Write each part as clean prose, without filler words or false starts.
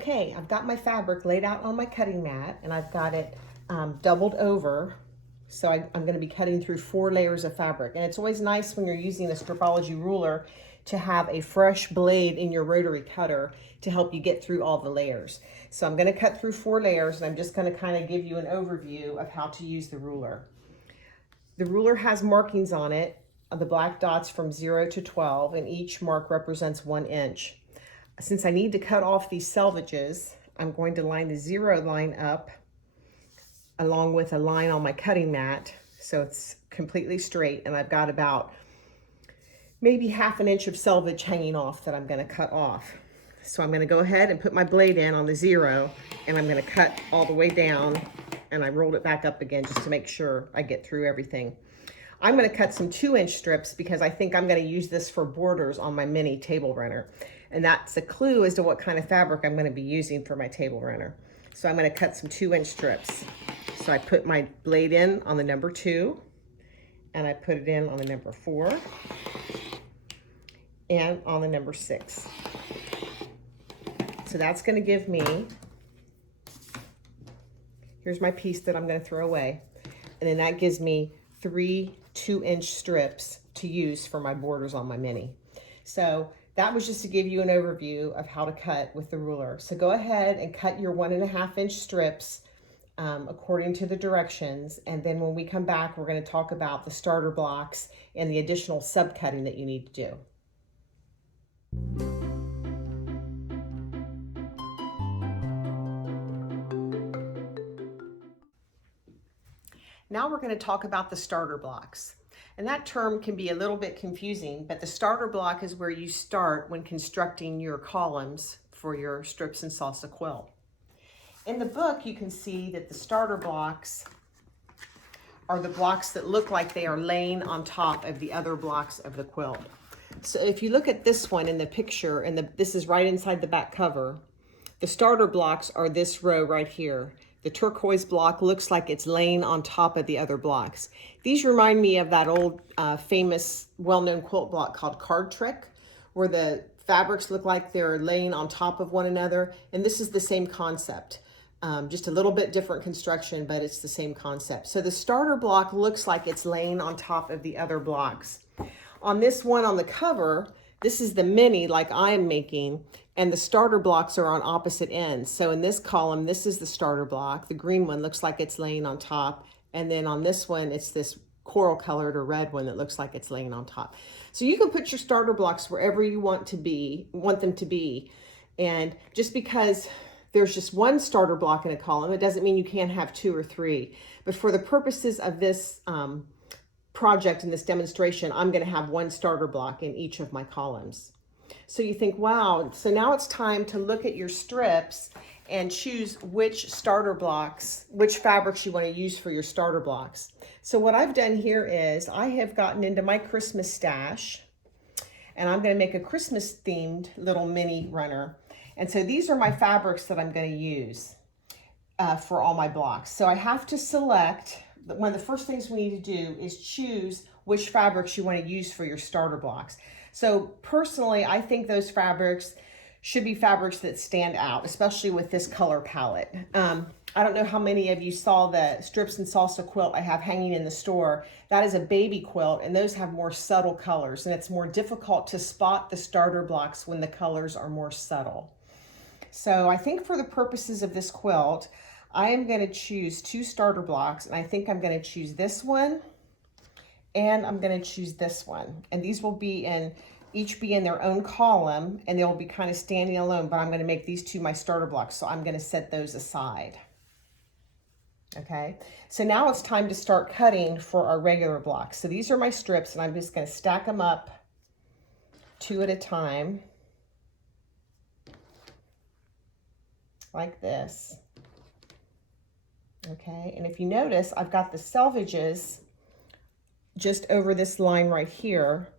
Okay, I've got my fabric laid out on my cutting mat and I've got it doubled over. So I'm going to be cutting through 4 layers of fabric. And it's always nice when you're using a stripology ruler to have a fresh blade in your rotary cutter to help you get through all the layers. So I'm going to cut through 4 layers and I'm just going to kind of give you an overview of how to use the ruler. The ruler has markings on it, the black dots from 0 to 12, and each mark represents 1 inch. Since I need to cut off these selvages, I'm going to line the 0 line up along with a line on my cutting mat so it's completely straight, and I've got about maybe ½ inch of selvage hanging off that I'm going to cut off. So I'm going to go ahead and put my blade in on the 0 and I'm going to cut all the way down, and I rolled it back up again just to make sure I get through everything. I'm going to cut some 2-inch strips because I think I'm going to use this for borders on my mini table runner. And that's a clue as to what kind of fabric I'm going to be using for my table runner. So I'm going to cut some 2-inch strips. So I put my blade in on the number 2, and I put it in on the number 4, and on the number 6. So that's going to give me, here's my piece that I'm going to throw away. And then that gives me 3 2-inch strips to use for my borders on my mini. So that was just to give you an overview of how to cut with the ruler. So go ahead and cut your 1.5-inch strips according to the directions. And then when we come back, we're going to talk about the starter blocks and the additional subcutting that you need to do. Now we're going to talk about the starter blocks. And that term can be a little bit confusing, but the starter block is where you start when constructing your columns for your strips and salsa quilt. In the book, you can see that the starter blocks are the blocks that look like they are laying on top of the other blocks of the quilt. So if you look at this one in the picture, and this is right inside the back cover, the starter blocks are this row right here. The turquoise block looks like it's laying on top of the other blocks. These remind me of that old famous well-known quilt block called Card Trick, where the fabrics look like they're laying on top of one another. And this is the same concept, just a little bit different construction, but it's the same concept. So the starter block looks like it's laying on top of the other blocks. On this one on the cover, this is the mini like I am making, and the starter blocks are on opposite ends. So in this column, this is the starter block. The green one looks like it's laying on top. And then on this one, it's this coral colored or red one that looks like it's laying on top. So you can put your starter blocks wherever you want them to be. And just because there's just one starter block in a column, it doesn't mean you can't have 2 or 3. But for the purposes of this project and this demonstration, I'm going to have 1 starter block in each of my columns. So you think, wow, so now it's time to look at your strips and choose which starter blocks, which fabrics you want to use for your starter blocks. So what I've done here is I have gotten into my Christmas stash, and I'm going to make a Christmas themed little mini runner. And so these are my fabrics that I'm going to use for all my blocks. So I have to select, one of the first things we need to do is choose which fabrics you want to use for your starter blocks. So personally, I think those fabrics should be fabrics that stand out, especially with this color palette. I don't know how many of you saw the strips and salsa quilt I have hanging in the store. That is a baby quilt, and those have more subtle colors, and it's more difficult to spot the starter blocks when the colors are more subtle. So I think for the purposes of this quilt, I am going to choose 2 starter blocks, and I think I'm going to choose this one, and I'm going to choose this one. And these will be each be in their own column, and they'll be kind of standing alone, but I'm going to make these 2 my starter blocks, so I'm going to set those aside. Okay, so now it's time to start cutting for our regular blocks. So these are my strips, and I'm just going to stack them up 2 at a time, like this. Okay, and if you notice, I've got the selvages just over this line right here.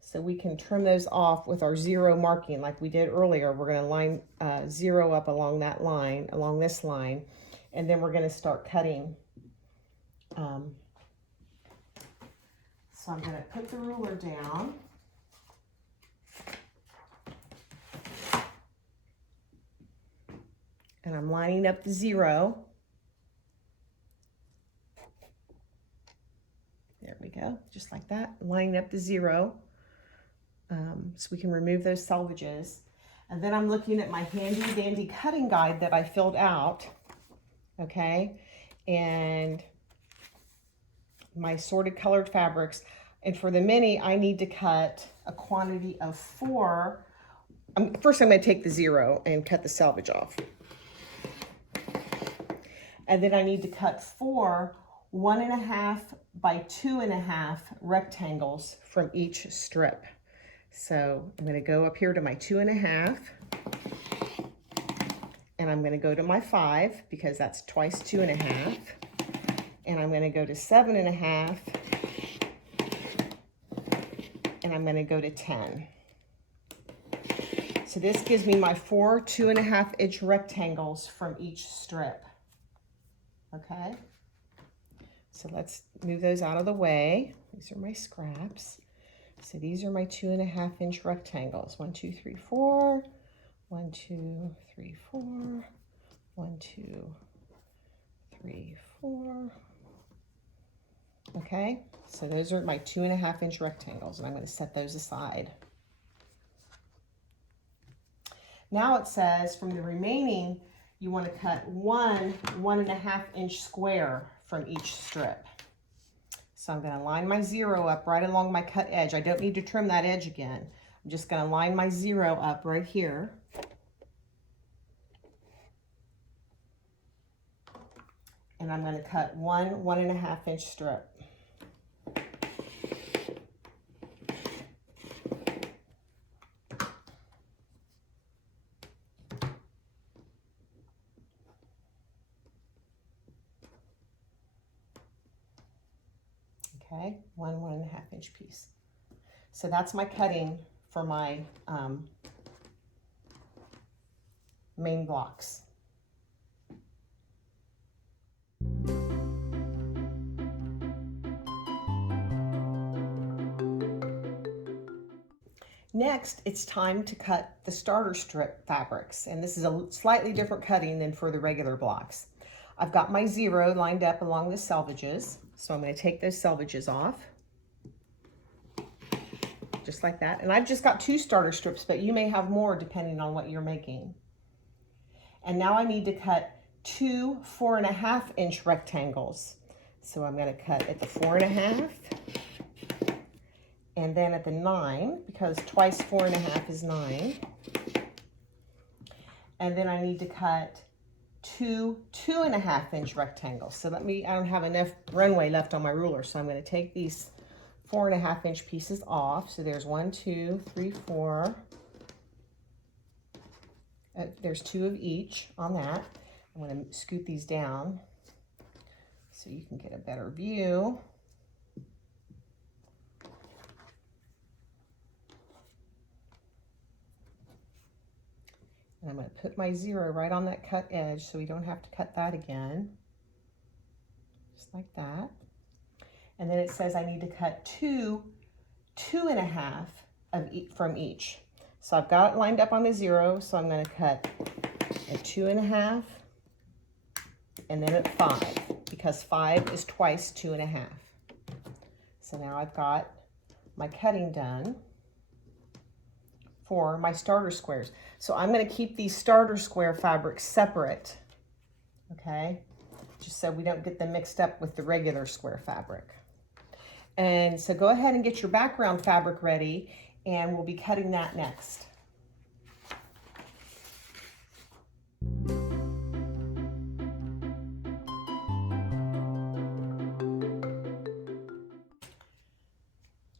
So we can trim those off with our 0 marking like we did earlier. We're going to line 0 up along that line, along this line, and then we're going to start cutting. So I'm going to put the ruler down. And I'm lining up the 0. There we go, just like that, lining up the 0. So we can remove those selvages. And then I'm looking at my handy dandy cutting guide that I filled out, okay? And my sorted colored fabrics. And for the mini, I need to cut a quantity of 4. First, I'm going to take the 0 and cut the selvage off. And then I need to cut 4 1.5 by 2.5 rectangles from each strip. So I'm going to go up here to my 2.5, and I'm going to go to my 5 because that's twice 2.5, and I'm going to go to 7.5, and I'm going to go to 10. So this gives me my 4 2.5-inch rectangles from each strip. Okay, so let's move those out of the way. These are my scraps. So these are my 2.5-inch rectangles. 1, 2, 3, 4. 1, 2, 3, 4. 1, 2, 3, 4. Okay, so those are my 2.5-inch rectangles, and I'm going to set those aside. Now it says from the remaining, you want to cut 1 1.5-inch square from each strip. So I'm going to line my 0 up right along my cut edge. I don't need to trim that edge again. I'm just going to line my 0 up right here. And I'm going to cut 1 1.5-inch strip. Okay, 1 1.5-inch piece. So that's my cutting for my main blocks. Next, it's time to cut the starter strip fabrics, and this is a slightly different cutting than for the regular blocks. I've got my 0 lined up along the selvages, so I'm going to take those selvages off, just like that. And I've just got 2 starter strips, but you may have more depending on what you're making. And now I need to cut 2 4.5-inch rectangles. So I'm going to cut at the 4.5, and then at the 9, because twice 4.5 is 9. And then I need to cut 2 2.5-inch rectangles. So I don't have enough runway left on my ruler, so I'm going to take these 4.5-inch pieces off. So there's 1, 2, 3, 4. There's 2 of each on that. I'm going to scoot these down so you can get a better view. And I'm going to put my 0 right on that cut edge so we don't have to cut that again. Just like that. And then it says I need to cut 2 2.5 from each. So I've got it lined up on the 0, so I'm going to cut a 2.5 and then at 5, because 5 is twice 2.5. So now I've got my cutting done for my starter squares. So I'm going to keep these starter square fabrics separate, okay, just so we don't get them mixed up with the regular square fabric. And so go ahead and get your background fabric ready, and we'll be cutting that next.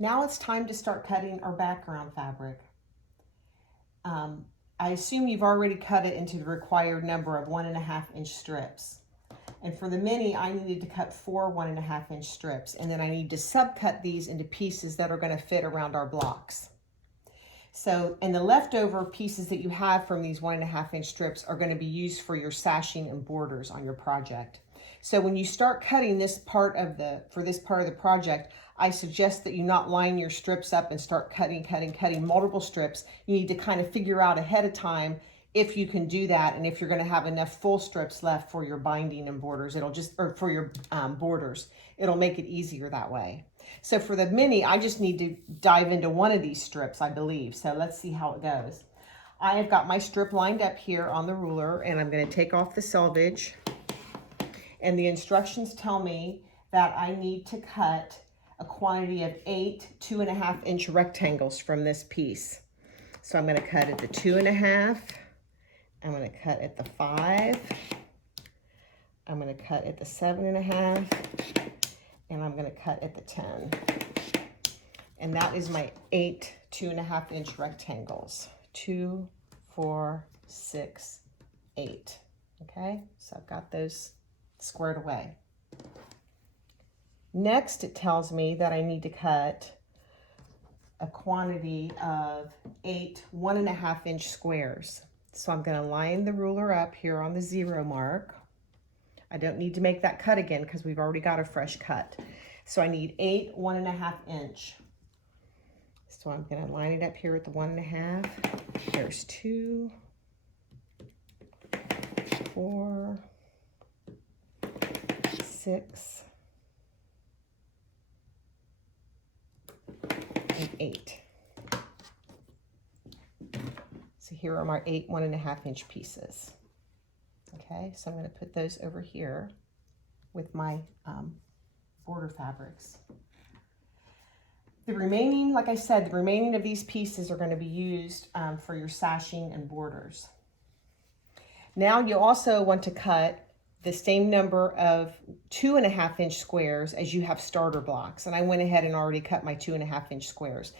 Now it's time to start cutting our background fabric. I assume you've already cut it into the required number of 1.5-inch strips. And for the mini, I needed to cut 4 1.5-inch strips, and then I need to subcut these into pieces that are going to fit around our blocks. So, and the leftover pieces that you have from these 1.5-inch strips are going to be used for your sashing and borders on your project. So when you start cutting this part of for this part of the project, I suggest that you not line your strips up and start cutting multiple strips. You need to kind of figure out ahead of time, if you can do that, and if you're going to have enough full strips left for your binding and borders, it'll just, or for your borders, it'll make it easier that way. So for the mini, I just need to dive into one of these strips, I believe. So let's see how it goes. I have got my strip lined up here on the ruler, and I'm going to take off the selvage. And the instructions tell me that I need to cut a quantity of 8 2.5 inch rectangles from this piece. So I'm going to cut at the 2.5. I'm going to cut at the 5. I'm going to cut at the 7.5. And I'm going to cut at the 10. And that is my 8 2.5 inch rectangles. 2, 4, 6, 8. Okay, so I've got those squared away. Next, it tells me that I need to cut a quantity of 8 1.5 inch squares. So I'm going to line the ruler up here on the 0 mark. I don't need to make that cut again because we've already got a fresh cut. So I need 8 1.5 inch. So I'm going to line it up here at the 1.5. There's 2, 4, 6, and 8. So here are my 8 1.5 inch pieces. Okay, so I'm going to put those over here with my border fabrics. The remaining, like I said, the remaining of these pieces are going to be used for your sashing and borders. Now you also want to cut the same number of 2.5 inch squares as you have starter blocks. And I went ahead and already cut my 2.5 inch squares.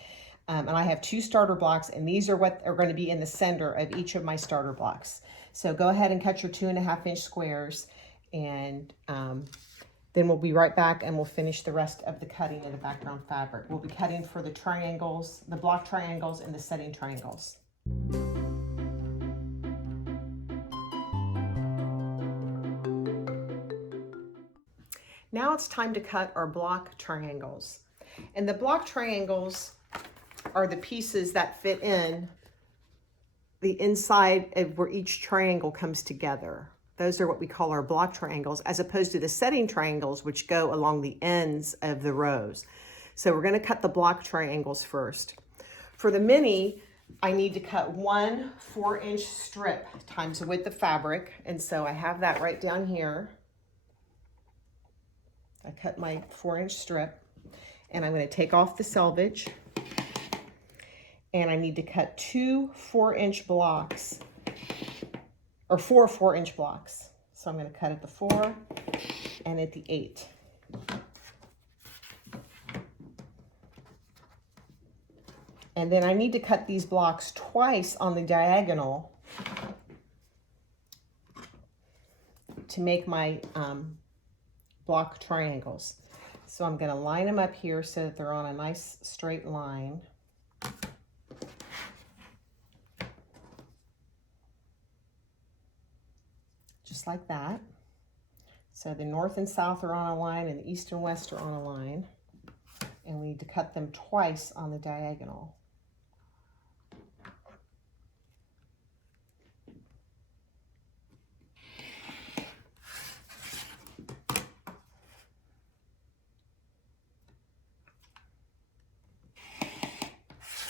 And I have 2 starter blocks, and these are what are going to be in the center of each of my starter blocks. So go ahead and cut your 2.5 inch squares, and then we'll be right back and we'll finish the rest of the cutting of the background fabric. We'll be cutting for the triangles, the block triangles, and the setting triangles. Now it's time to cut our block triangles. And the block triangles are the pieces that fit in the inside of where each triangle comes together. Those are what we call our block triangles, as opposed to the setting triangles, which go along the ends of the rows. So we're going to cut the block triangles first. For the mini, I need to cut 1 4-inch strip times the width of fabric. And so I have that right down here. I cut my 4-inch strip, and I'm going to take off the selvage. And I need to cut 2 4-inch blocks, or 4 4-inch blocks. So I'm going to cut at the 4 and at the 8. And then I need to cut these blocks twice on the diagonal to make my block triangles. So I'm going to line them up here so that they're on a nice straight line. Just like that. So the north and south are on a line, and the east and west are on a line. And we need to cut them twice on the diagonal.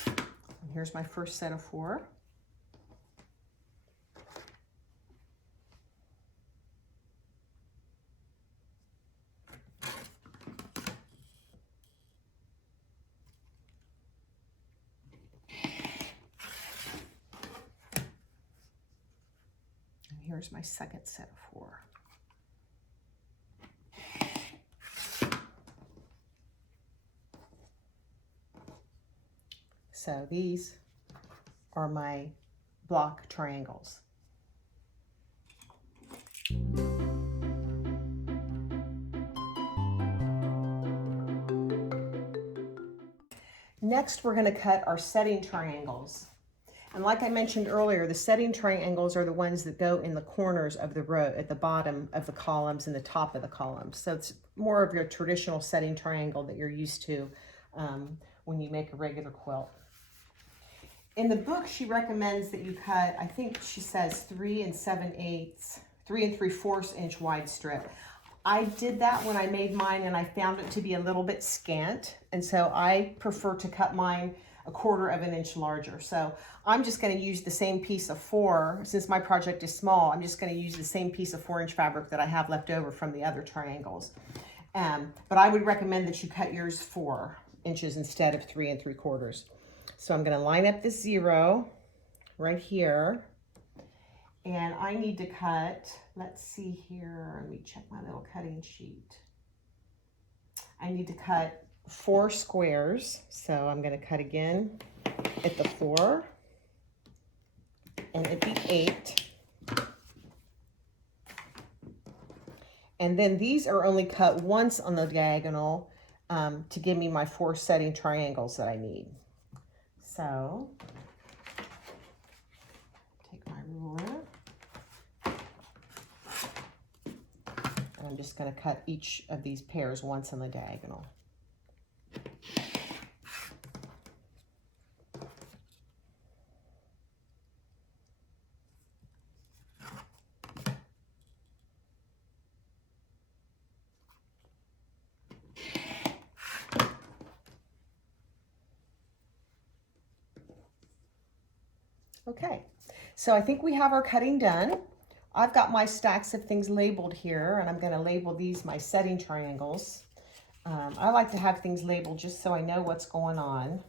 And here's my first set of 4. Here's my second set of 4. So these are my block triangles. Next, we're going to cut our setting triangles. And like I mentioned earlier, the setting triangles are the ones that go in the corners of the row, at the bottom of the columns and the top of the columns. So it's more of your traditional setting triangle that you're used to when you make a regular quilt. In the book, she recommends that you cut, I think she says 3 7/8, 3 3/4 inch wide strip. I did that when I made mine and I found it to be a little bit scant. And so I prefer to cut mine 1/4 inch larger. So I'm just going to use the same piece of 4, since my project is small, I'm just going to use the same piece of 4-inch fabric that I have left over from the other triangles. But I would recommend that you cut yours 4 inches instead of 3 3/4. So I'm going to line up this 0 right here. And I need to cut, let's see here, let me check my little cutting sheet. I need to cut 4 squares. So I'm going to cut again at the 4 and at the 8. And then these are only cut once on the diagonal to give me my 4 setting triangles that I need. So take my ruler and I'm just going to cut each of these pairs once on the diagonal. Okay, so I think we have our cutting done. I've got my stacks of things labeled here, and I'm going to label these my setting triangles. I like to have things labeled just so I know what's going on.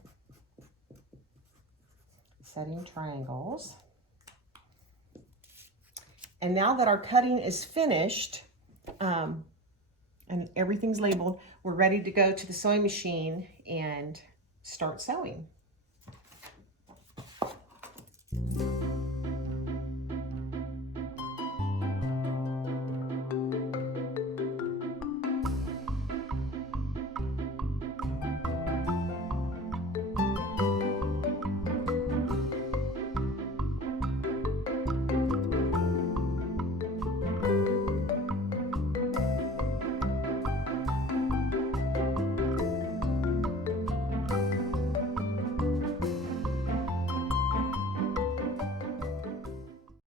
Setting triangles. And now that our cutting is finished, and everything's labeled, we're ready to go to the sewing machine and start sewing.